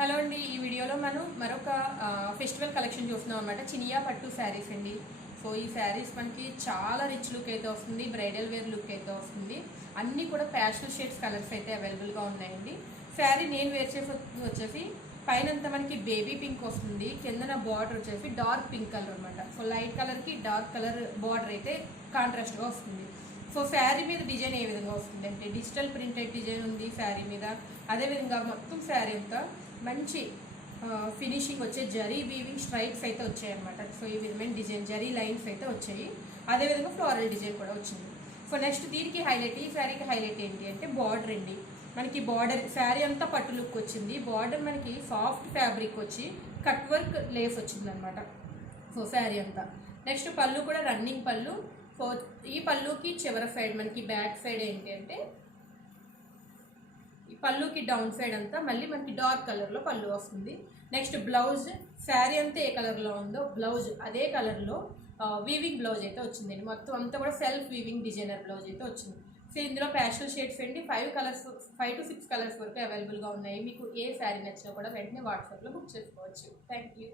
Hello అండి, ఈ వీడియోలో మనం మరొక ఫెస్టివల్ కలెక్షన్ చూస్తున్నాం అనమాట. చినియా పట్టు శారీస్ అండి. సో ఈ శారీస్ మనకి చాలా రిచ్ లుక్ అయితే వస్తుంది, బ్రైడల్ వేర్ లుక్ అయితే వస్తుంది. అన్నీ కూడా ప్యాస్టల్ షేడ్స్ కలర్స్ అయితే అవైలబుల్గా ఉన్నాయండి. శారీ నేను వేర్ చేసి వచ్చేసి పైనంతా మనకి బేబీ పింక్ వస్తుంది, కిందన బార్డర్ వచ్చేసి డార్క్ పింక్ కలర్ అనమాట. సో లైట్ కలర్కి డార్క్ కలర్ బార్డర్ అయితే కాంట్రాస్ట్గా వస్తుంది. సో శారీ మీద డిజైన్ ఏ విధంగా వస్తుంది అంటే డిజిటల్ ప్రింటెడ్ డిజైన్ ఉంది శారీ మీద. అదేవిధంగా మొత్తం శారీ అంతా మంచి ఫినిషింగ్ వచ్చే జరీ వీవింగ్ స్ట్రైప్స్ అయితే వచ్చాయి అనమాట. సో ఈ విధమైన డిజైన్ జరీ లైన్స్ అయితే వచ్చాయి. అదేవిధంగా ఫ్లోరల్ డిజైన్ కూడా వచ్చింది. సో నెక్స్ట్ దీనికి హైలైట్, ఈ శారీకి హైలైట్ ఏంటి అంటే బార్డర్ అండి. మనకి బార్డర్ శారీ అంతా పట్టు లుక్ వచ్చింది. బార్డర్ మనకి సాఫ్ట్ ఫ్యాబ్రిక్ వచ్చి కట్ వర్క్ లేస్ వచ్చింది అనమాట. సో శారీ అంతా నెక్స్ట్ పళ్ళు కూడా రన్నింగ్ పళ్ళు. సో ఈ పళ్ళుకి చివర సైడ్ మనకి బ్యాక్ సైడ్ ఏంటి అంటే ఈ పళ్ళుకి డౌన్ సైడ్ అంతా మళ్ళీ మనకి డార్క్ కలర్లో పళ్ళు వస్తుంది. నెక్స్ట్ బ్లౌజ్ శారీ అంతా ఏ కలర్లో ఉందో బ్లౌజ్ అదే కలర్లో వీవింగ్ బ్లౌజ్ అయితే వచ్చిందండి. మొత్తం అంతా కూడా సెల్ఫ్ వీవింగ్ డిజైనర్ బ్లౌజ్ అయితే వచ్చింది. సో ఇందులో ప్యాస్టల్ షేడ్స్ అండి 5 to 6 కలర్స్ వరకు అవైలబుల్గా ఉన్నాయి. మీకు ఏ శారీ నచ్చినా కూడా వెంటనే వాట్సాప్లో బుక్ చేసుకోవచ్చు. Thank you.